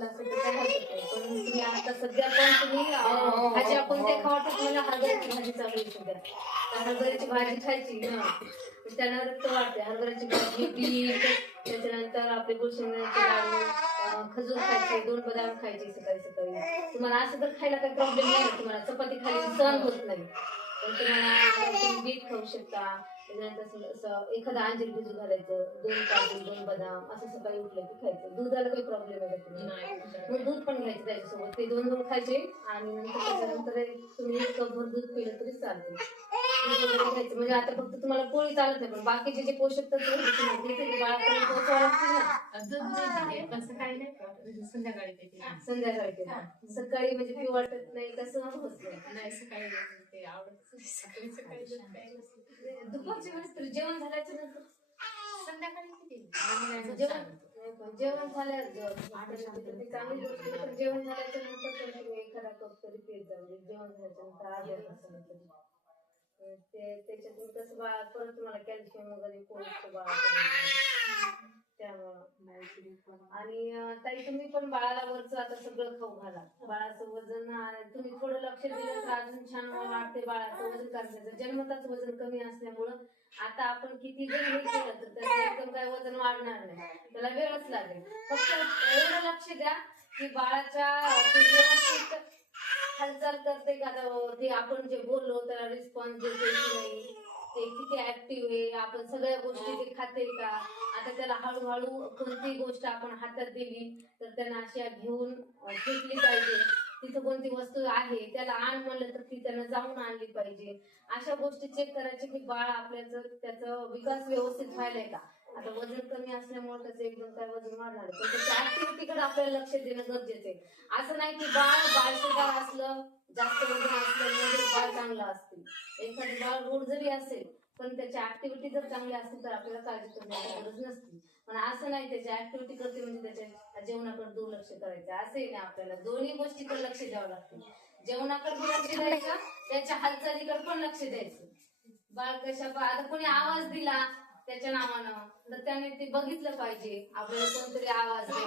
घेतला असेल तर काय हरकत नाही. पण तुम्ही आता सध्या पण तुम्ही भाजी आपण ते खावतो तुम्हाला हरभऱ्याची भाजी चालू आहे सध्या. तर हरभऱ्याची भाजी खायची त्यानं रक्त वाढते. हरभऱ्याची भाजी, बीट, त्याच्यानंतर आपले गुळशेंगदाण्याचे लाडू, खजूर खायचे, 2 बदाम खायचे सकाळी सकाळी. तुम्हाला असं तर खायला काही प्रॉब्लेम नाही. तुम्हाला चपाती खाली सहन होत नाही तर तुम्ही बीट खाऊ शकता. त्याच्यानंतर एखादा अंजीर भिजू घालायचं, 2 काजू, 2 बदाम असं सकाळी उठलं की खायचं. दुधाला काही प्रॉब्लेम आहे का तुम्हाला? मग दूध पण घ्यायचं त्याच्यासोबत. ते 2 खायचे आणि नंतर त्याच्यानंतर तुम्ही 1 कपभर दूध पिलं तरी चालते. घ्यायचं म्हणजे आता फक्त तुम्हाला पोळी चालत नाही पण बाकीचे जे पोषक तत्व बाळापर्यंत पोहोचवायला लागतील ना. कसं काही नाही संध्याकाळी सकाळी म्हणजे पिऊ वाटत नाही कसं होत नाही. सकाळी ते आवडत सकाळी दुपारच्या वेळेस जेवण झाल्याच्या नंतर संध्याकाळी जेवण झाल्या चांगली गोष्ट आहे. पण जेवण झाल्याच्या नंतर तुम्ही एखादा कप तरी पेत जा. म्हणजे जेवण झाल्याच्या नंतर अर्ध्या तासानंतर त्याच्यातून कसं बाळा परत तुम्हाला कॅल्शियम वगैरे पोहोचतं बाळाला त्यामुळं. आणि ताई तुम्ही पण बाळाला वरचं आता सगळं खाऊ घाला. बाळाचं वजन तुम्ही थोडं लक्ष दिलं तर अजून छान वाटते. बाळाचं वजन करण्याचं जन्मताच वजन कमी असल्यामुळं आता आपण किती जर हे केलं तर त्याचं एकदम काय वजन वाढणार नाही. त्याला वेळच लागेल. फक्त एवढं लक्ष द्या की बाळाच्या व्यवस्थित हालचाल करते का, ते आपण जे बोललो त्याला रिस्पॉन्स देते की नाही, ते किती ऍक्टिव्ह आहे, आपण सगळ्या गोष्टी ते खाते का. आता त्याला हळूहळू कोणती गोष्ट आपण हातात दिली तर त्यांना अशी घेऊन फेकली पाहिजे. तिथं कोणती वस्तू आहे त्याला आण म्हणलं तर ती त्यानं जाऊन आणली पाहिजे. अशा गोष्टी चेक करायचे की बाळ आपल्याचं त्याचा विकास व्यवस्थित व्हायलाय का. आता वजन कमी असल्यामुळे त्याचं एकदम काय वजन वाढणार पण त्याच्या ऍक्टिव्हिटीकडे आपल्याला लक्ष देणं गरजेचं आहे. असं नाही की बाळ असलं जास्त वजन असल्यामुळे बाळ चांगलं असते. एखादी बाळ गोड जरी असेल पण त्याच्या ऍक्टिव्हिटी जर चांगल्या असतील तर आपल्याला काळजी करण्याची गरज नसते. पण असं नाही त्याच्या ऍक्टिव्हिटी करते म्हणजे त्याच्या जेवणाकडे दुर्लक्ष करायचं असंही नाही. आपल्याला दोन्ही गोष्टीकडे लक्ष द्यावं लागतं. जेवणाकडे लक्ष द्यायचं, त्याच्या हालचालीकडे पण लक्ष द्यायचं. बाळ आता कोणी आवाज दिला त्याच्या नावानं तर त्याने ते बघितलं पाहिजे. आपल्याला कोणतरी आवाज ह्या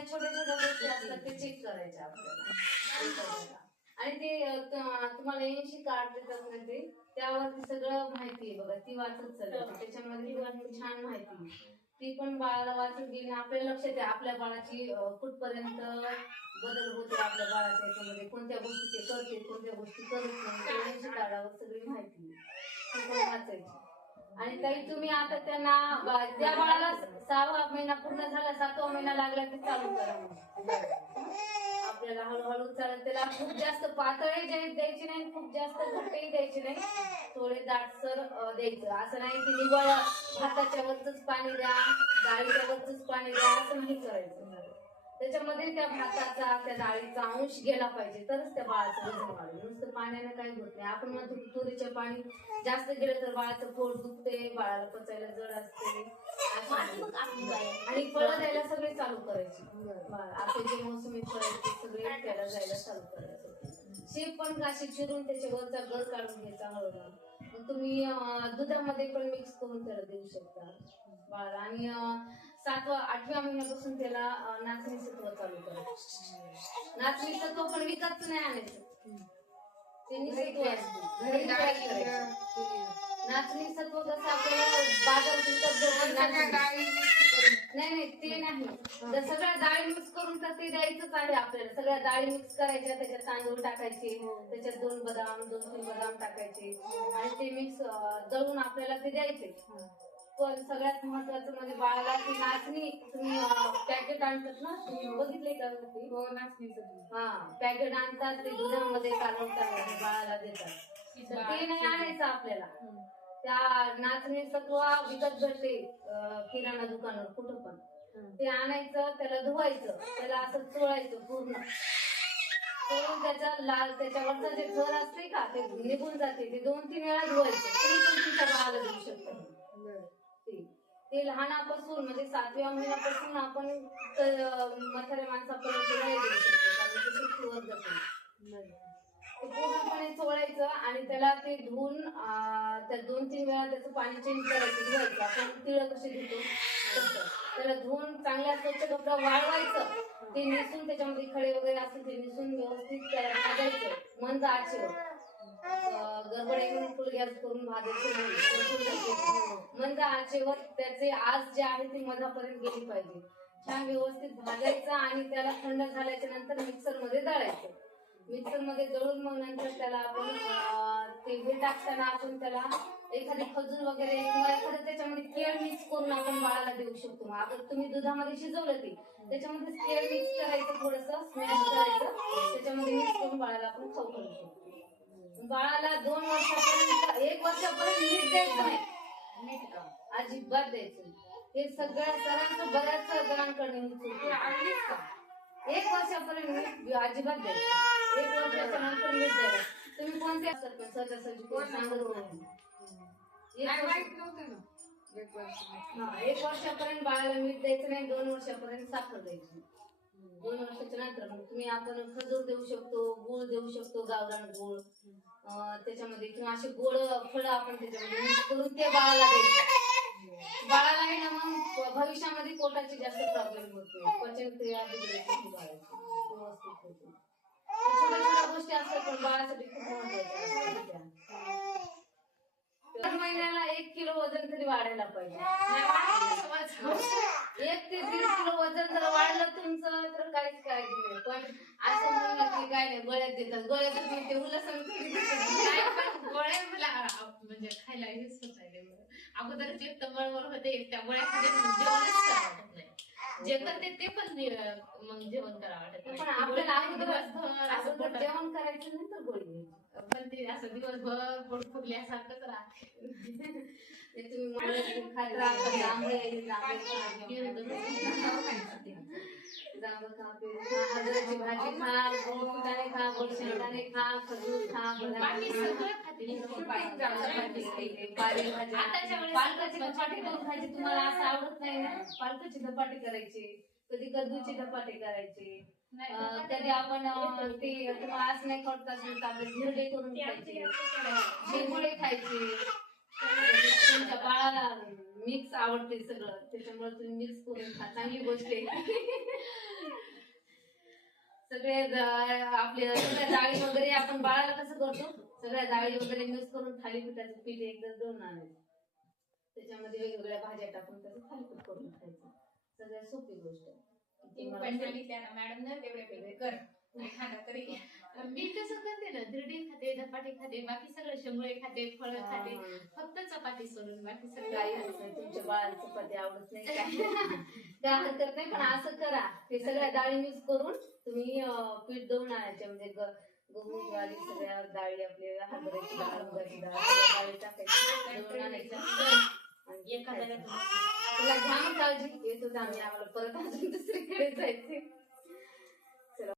छोट्या छोट्या गोष्टी असतात ते चेक करायच्या आपल्याला. आणि ते तुम्हाला 80 कार्ड देतात ना ते त्यावरती सगळं माहिती आहे बघा. ती वाचत चालायची. त्याच्यामध्ये छान माहिती ती पण बाळाला वाचत गेली. आपल्याला लक्षात आहे आपल्या बाळाची कुठपर्यंत बदल होते. आपल्या बाळाच्या याच्यामध्ये कोणत्या गोष्टी ते करते कोणत्या गोष्टी करत नाही. 80 कार्डावर सगळी माहिती ती पण वाचायची. आणि ताई तुम्ही आता त्यांना त्या बाळाला 6वा महिना पूर्ण झाला 7वा महिना लागला की चालू करा. आपल्याला हळूहळू चालत त्याला खूप जास्त पातळही द्यायची नाही खूप जास्त घट्टही द्यायची नाही. थोडे दाटसर द्यायचं. असं नाही की निव्वळ भाताच्या वरच पाणी द्या डाळीच्या वरच पाणी द्या असं नाही करायचं. त्याच्यामध्ये त्या भाताचा त्या डाळीचा अंश गेला पाहिजे तरच त्या बाळाचं वजन वाढेल. नुसतं पाण्याने काही होत नाही. आपण म्हणतो तुरीचं पाणी जास्त गेलं तर बाळाचं पोट दुखते, बाळाला पचायला जड असते. आणि फळं द्यायला सगळे चालू करायचे. आपले जे मोसमी फळ सगळे त्याला जायला चालू करायचं. शेप पण अशी चिरून त्याच्यावरचा गर काढून घ्यायचा हळूहळू. मग तुम्ही दुधामध्ये पण मिक्स करून त्याला देऊ शकता बाळाला. आणि 8व्या महिन्यापासून त्याला नाचणी सत्व चालू करायचं. नाचणी सत्व पण विकतच नाही आणायचं. ते सत्व असते घरी तयार करायचं. नाचणी सत्व कसं आपल्याला बाजारात नाही ते नाही. तर सगळ्या डाळी मिक्स करून तर ते द्यायचंच आहे आपल्याला. सगळ्या डाळी मिक्स करायच्या त्याच्यात तांदूळ टाकायचे त्याच्यात 2 बदाम 2-3 बदाम टाकायचे आणि ते मिक्स दळून आपल्याला ते द्यायचे. पण सगळ्यात महत्वाचं म्हणजे बाळाला ती नाचणी तुम्ही पॅकेट आणतात ना तुम्ही बघितले का. हो नाचणीचं पॅकेट आणतात ते दुधामध्ये कालवतात बाळाला देतात. ते नाही आणायचं आपल्याला. त्या नाचणी सत्व विकत भेटते किराणा दुकानावर कुठं पण. ते आणायचं त्याला धुवायचं त्याला असं चोळायचं पूर्ण चोळून त्याच्यावरचं जे घर असते का ते निघून जाते. ते 2-3 वेळा धुवायचं. तुम्ही पण तुमच्या बाळाला देऊ शकता. ते लहानापासून म्हणजे 7व्या महिन्यापासून आपण म्हाताऱ्या माणसापर्यंत नाही देऊ शकतो कारण ते शिक्षेवर जाते. पूर्णपणे चोळायचं आणि त्याला ते धुवून त्या 2-3 वेळा त्याचं पाणी चेंज करायचं, धुवायचं. आपण तिळ कशी धुतो तसं त्याला धुवून चांगल्या स्वच्छ कपडा वाळवायचं, ते निसून त्याच्यामध्ये खडे वगैरे असतील ते निसून व्यवस्थित त्याला भाजायचं मंद आचेवर. गडबड एकदम फुल गॅस करून भाजायचं नाही, मंद आचेवर त्याचे आस जे आहे ते मधापर्यंत गेली पाहिजे. छान व्यवस्थित भाजायचं आणि त्याला थंड झाल्याच्या नंतर मिक्सर मध्ये दळायचं. मिक्सर मध्ये दळून मग नंतर त्याला आपण ते हे टाकताना आपण त्याला एखादी खजूर वगैरे किंवा एखादं त्याच्यामध्ये केळ मिक्स करून आपण बाळाला देऊ शकतो. अगर तुम्ही दुधामध्ये शिजवलं ते त्याच्यामध्ये केळ मिक्स करायचं, थोडस स्मॅश करायचं, त्याच्यामध्ये मिक्स करून बाळाला आपण खाऊ घालू शकतो. बाळाला 2 वर्षापर्यंत 1 वर्षापर्यंत मीठ द्यायचं नाही, मीठ का अजिबात द्यायचं नाही. हे सगळ्या सरांचं बऱ्याच जणांकडे का 1 वर्षापर्यंत मीठ अजिबात द्यायचं, 1 वर्षाच्या नंतर मीठ द्यायचं. तुम्ही कोणते असतात सहजासहजी सांगत नाही. 1 वर्षापर्यंत बाळाला मीठ द्यायचं नाही, 2 वर्षापर्यंत साखर द्यायची. 2 वर्षाच्या नंतर मग तुम्ही आपण खजूर देऊ शकतो, गुळ देऊ शकतो, गावरान गुळ त्याच्यामध्ये किंवा असे गोड फळं आपण त्याच्यामध्ये मिक्स करून ते बाळाला द्यायचं. बाळाला आहे ना मग भविष्यामध्ये पोटाचे जास्त प्रॉब्लेम होते, पचनक्रिया बिघडते बाळाची व्यवस्थित होते. छोट्या छोट्या गोष्टी असतात पण बाळासाठी खूप महत्वाच्या असतात. दर महिन्याला 1 किलो वजन तरी वाढायला पाहिजे. 1 ते 1.5 किलो वजन जर वाढलं तुमचं तर काहीच काळजी नाही. पण असं म्हणलं की काय नाही गोळ्यात देतात, गोळ्यात ते उलसण गोळ्या मला म्हणजे खायला हेच होत आहे. अगोदर जे तमळवर होते त्या गोळ्यामध्ये जेवणच करावं वाटत नाही, जे करते ते पण मग जेवण करावं वाटत नाही. पण आपल्याला दिवसभर जेवण करायचं नंतर गोळी घ्यायची. पण ते असं दिवसभर पोट फुगल्यासारखंच राहते. तुम्ही खात राहता जांभळे जांभळं खा, पेरू खा, हरभऱ्याची भाजी खा, फुटाणे खा, गोड शेंगदाणे खा, खजूर खा, बाकी सगळं खाते. पालकाची धपाटे करून खायचे. तुम्हाला असं आवडत नाही ना, पालकाची धपाटे करायचे, कधी कद्दूचे धपाटे करायचे, कधी आपण ते तुम्हाला असं नाही खात असेल तर आपले धिरडे करून खायचे, शेंगुळे खायचे. तुमच्या बाळाला मिक्स आवडते सगळं, त्याच्यामुळे तुम्ही मिक्स करून खा, चांगली गोष्ट आहे. सगळे आपले सगळ्या डाळी वगैरे आपण बाळाला कसं करतो, सगळ्या डाळी वगैरे मिक्स करून थालीपीठाचं पीठ एकदा दळून आणायचं, त्याच्यामध्ये वेगवेगळ्या भाज्या टाकून त्याचं थालीपीठ करून खायचं. सगळ्यात सोपी गोष्ट आहे. मॅडम ना तेवढे कर तरी मी कसं करते ना, धिरडे खाते, धपाटे खाते, बाकी सगळं शेंगुळे खाते, फळं खाते, फक्त चपाती सोडून बाकी सगळं काही नाही. तुमच्या बाळाला चपाती आवडत नाही काय हरकत नाही, पण असं करा ते सगळ्या डाळी मिक्स करून तुम्ही पीठ दळून आणायचे. म्हणजे गहू ज्वारी सगळ्या डाळी आपल्या हरभऱ्याची डाळ, मुगाची डाळ डाळी टाकायची, दळून आणायच्या. तुला घ्या काळजी येतो आम्ही, आम्हाला परत अजून दुसरीकडे जायचे.